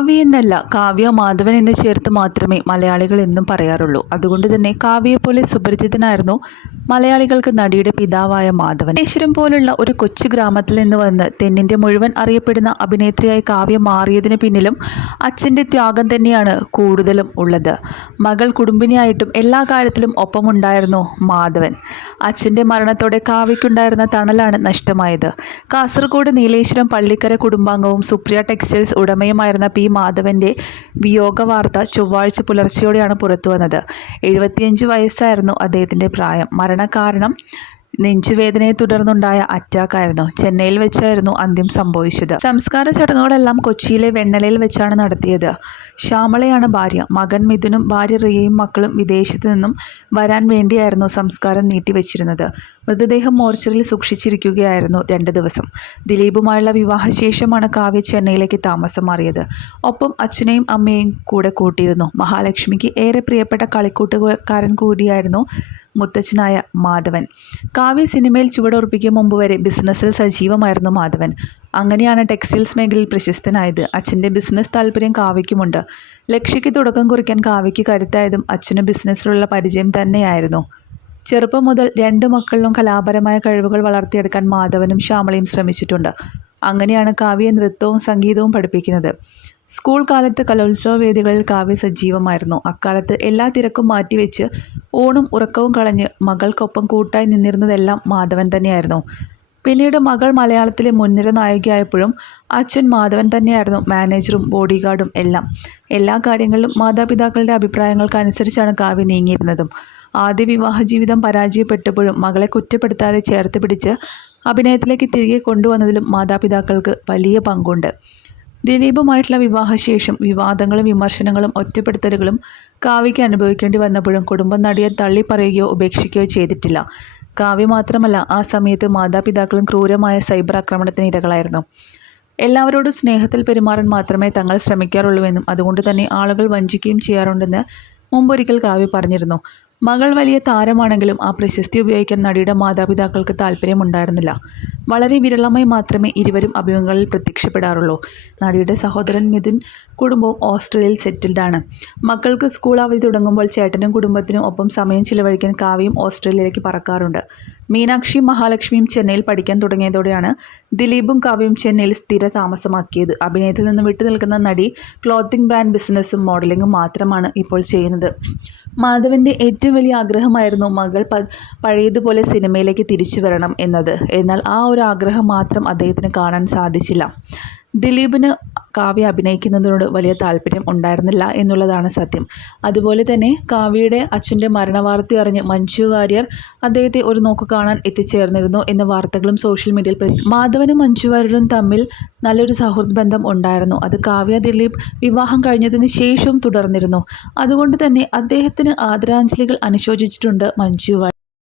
കാവ്യ എന്നല്ല കാവ്യ മാധവൻ എന്ന് ചേർത്ത് മാത്രമേ മലയാളികൾ എന്നും പറയാറുള്ളൂ. അതുകൊണ്ട് തന്നെ കാവ്യയെപ്പോലെ സുപരിചിതനായിരുന്നു മലയാളികൾക്ക് നടിയുടെ പിതാവായ മാധവൻ. ഈശ്വരം പോലുള്ള ഒരു കൊച്ചു ഗ്രാമത്തിൽ നിന്ന് വന്ന് തെന്നിന്ത്യ മുഴുവൻ അറിയപ്പെടുന്ന അഭിനേത്രിയായി കാവ്യ മാറിയതിന് പിന്നിലും അച്ഛന്റെ ത്യാഗം തന്നെയാണ് കൂടുതലും ഉള്ളത്. മകൾ കുടുംബിനിയായിട്ടും എല്ലാ കാര്യത്തിലും ഒപ്പമുണ്ടായിരുന്നു മാധവൻ. അച്ഛന്റെ മരണത്തോടെ കാവ്യയ്ക്കുണ്ടായിരുന്ന തണലാണ് നഷ്ടമായത്. കാസർഗോഡ് നീലേശ്വരം പള്ളിക്കര കുടുംബാംഗവും സുപ്രിയ ടെക്സ്റ്റൈൽസ് ഉടമയുമായിരുന്ന പി മാധവന്റെ വിയോഗ വാർത്ത ചൊവ്വാഴ്ച പുലർച്ചെയോടെയാണ് പുറത്തുവന്നത്. എഴുപത്തിയഞ്ച് വയസ്സായിരുന്നു അദ്ദേഹത്തിന്റെ പ്രായം. മരണകാരണം നെഞ്ചുവേദനയെ തുടർന്നുണ്ടായ അറ്റാക്ക് ആയിരുന്നു. ചെന്നൈയിൽ വെച്ചായിരുന്നു അന്ത്യം സംഭവിച്ചത്. സംസ്കാര ചടങ്ങുകളെല്ലാം കൊച്ചിയിലെ വെണ്ണലയിൽ വെച്ചാണ് നടത്തിയത്. ശ്യാമളയാണ് ഭാര്യ. മകൻ മിഥുനും ഭാര്യ റിയയും മക്കളും വിദേശത്തു നിന്നും വരാൻ വേണ്ടിയായിരുന്നു സംസ്കാരം നീട്ടിവെച്ചിരുന്നത്. മൃതദേഹം മോർച്ചറിൽ സൂക്ഷിച്ചിരിക്കുകയായിരുന്നു രണ്ട് ദിവസം. ദിലീപുമായുള്ള വിവാഹശേഷമാണ് കാവ്യ ചെന്നൈയിലേക്ക് താമസം മാറിയത്. ഒപ്പം അച്ഛനെയും അമ്മയെയും കൂടെ കൂട്ടിയിരുന്നു. മഹാലക്ഷ്മിക്ക് ഏറെ പ്രിയപ്പെട്ട കളിക്കൂട്ടുകാരൻ കൂടിയായിരുന്നു മുത്തച്ഛനായ മാധവൻ. കാവ്യ സിനിമയിൽ ചുവടുറപ്പിക്കും മുമ്പ് വരെ ബിസിനസ്സിൽ സജീവമായിരുന്നു മാധവൻ. അങ്ങനെയാണ് ടെക്സ്റ്റൈൽസ് മേഖലയിൽ പ്രശസ്തനായത്. അച്ഛന്റെ ബിസിനസ് താല്പര്യം കാവ്യയ്ക്കുമുണ്ട്. ലക്ഷ്യയ്ക്ക് തുടക്കം കുറിക്കാൻ കാവ്യയ്ക്ക് കരുത്തായതും അച്ഛന് ബിസിനസ്സിലുള്ള പരിചയം തന്നെയായിരുന്നു. ചെറുപ്പം മുതൽ രണ്ട് മക്കളിലും കലാപരമായ കഴിവുകൾ വളർത്തിയെടുക്കാൻ മാധവനും ശ്യാമളയും ശ്രമിച്ചിട്ടുണ്ട്. അങ്ങനെയാണ് കാവ്യ നൃത്തവും സംഗീതവും പഠിപ്പിക്കുന്നത്. സ്കൂൾ കാലത്ത് കലോത്സവ വേദികളിൽ കാവ്യ സജീവമായിരുന്നു അക്കാലത്ത് എല്ലാ തിരക്കും മാറ്റിവെച്ച് ഓണും ഉറക്കവും കളഞ്ഞ് മകൾക്കൊപ്പം കൂട്ടായി നിന്നിരുന്നതെല്ലാം മാധവൻ തന്നെയായിരുന്നു. പിന്നീട് മകൾ മലയാളത്തിലെ മുൻനിര നായികയായപ്പോഴും അച്ഛൻ മാധവൻ തന്നെയായിരുന്നു മാനേജറും ബോഡിഗാർഡും എല്ലാം. എല്ലാ കാര്യങ്ങളിലും മാതാപിതാക്കളുടെ അഭിപ്രായങ്ങൾക്കനുസരിച്ചാണ് കാവ്യ നീങ്ങിയിരുന്നതും. ആദ്യ വിവാഹ ജീവിതം പരാജയപ്പെട്ടപ്പോഴും മകളെ കുറ്റപ്പെടുത്താതെ ചേർത്ത് പിടിച്ച് അഭിനയത്തിലേക്ക് തിരികെ കൊണ്ടുവന്നതിലും മാതാപിതാക്കൾക്ക് വലിയ പങ്കുണ്ട്. ദിലീപുമായിട്ടുള്ള വിവാഹശേഷം വിവാദങ്ങളും വിമർശനങ്ങളും ഒറ്റപ്പെടുത്തലുകളും കാവ്യയ്ക്ക് അനുഭവിക്കേണ്ടി വന്നപ്പോഴും കുടുംബം നടിയെ തള്ളിപ്പറയുകയോ ഉപേക്ഷിക്കുകയോ ചെയ്തിട്ടില്ല. കാവ്യ മാത്രമല്ല ആ സമയത്ത് മാതാപിതാക്കളും ക്രൂരമായ സൈബർ ആക്രമണത്തിന് ഇരകളായിരുന്നു. എല്ലാവരോടും സ്നേഹത്തിൽ പെരുമാറാൻ മാത്രമേ തങ്ങൾ ശ്രമിക്കാറുള്ളൂവെന്നും അതുകൊണ്ട് തന്നെ ആളുകൾ വഞ്ചിക്കുകയും ചെയ്യാറുണ്ടെന്ന് മുമ്പൊരിക്കൽ കാവ്യ പറഞ്ഞിരുന്നു. മകൾ വലിയ താരമാണെങ്കിലും ആ പ്രശസ്തി ഉപയോഗിക്കാൻ നടിയുടെ മാതാപിതാക്കൾക്ക് താല്പര്യമുണ്ടായിരുന്നില്ല. വളരെ വിരളമായി മാത്രമേ ഇരുവരും അഭിമുഖങ്ങളിൽ പ്രത്യക്ഷപ്പെടാറുള്ളൂ. നടിയുടെ സഹോദരൻ മിഥുൻ കുടുംബവും ഓസ്ട്രേലിയയിൽ സെറ്റിൽഡാണ് മക്കൾക്ക് സ്കൂൾ അവധി തുടങ്ങുമ്പോൾ ചേട്ടനും കുടുംബത്തിനും ഒപ്പം സമയം ചിലവഴിക്കാൻ കാവ്യയും ഓസ്ട്രേലിയയിലേക്ക് പറക്കാറുണ്ട്. മീനാക്ഷിയും മഹാലക്ഷ്മിയും ചെന്നൈയിൽ പഠിക്കാൻ തുടങ്ങിയതോടെയാണ് ദിലീപും കാവ്യയും ചെന്നൈയിൽ സ്ഥിര താമസമാക്കിയത്. അഭിനയത്തിൽ നിന്ന് വിട്ടുനിൽക്കുന്ന നടി ക്ലോത്തിംഗ് ബ്രാൻഡ് ബിസിനസ്സും മോഡലിംഗും മാത്രമാണ് ഇപ്പോൾ ചെയ്യുന്നത്. മാധവന്റെ ഏറ്റവും വലിയ ആഗ്രഹമായിരുന്നു മകൾ പഴയതുപോലെ സിനിമയിലേക്ക് തിരിച്ചു വരണം എന്നത്. എന്നാൽ ആ ഒരു ആഗ്രഹം മാത്രം അദ്ദേഹത്തിന് കാണാൻ സാധിച്ചില്ല. ദിലീപിന് കാവ്യ അഭിനയിക്കുന്നതിനോട് വലിയ താല്പര്യം ഉണ്ടായിരുന്നില്ല എന്നുള്ളതാണ് സത്യം. അതുപോലെ തന്നെ കാവ്യയുടെ അച്ഛന്റെ മരണവാർത്ത അറിഞ്ഞ് മഞ്ജു വാര്യർ അദ്ദേഹത്തെ ഒരു നോക്ക് കാണാൻ എത്തിച്ചേർന്നിരുന്നു എന്ന വാർത്തകളും സോഷ്യൽ മീഡിയയിൽ മാധവനും മഞ്ജു വാര്യരും തമ്മിൽ നല്ലൊരു സൗഹൃദ ബന്ധം ഉണ്ടായിരുന്നു. അത് കാവ്യ ദിലീപ് വിവാഹം കഴിഞ്ഞതിന് ശേഷവും തുടർന്നിരുന്നു. അതുകൊണ്ട് തന്നെ അദ്ദേഹത്തിന് ആദരാഞ്ജലികൾ അനുശോചിച്ചിട്ടുണ്ട് മഞ്ജു വാര്യർ.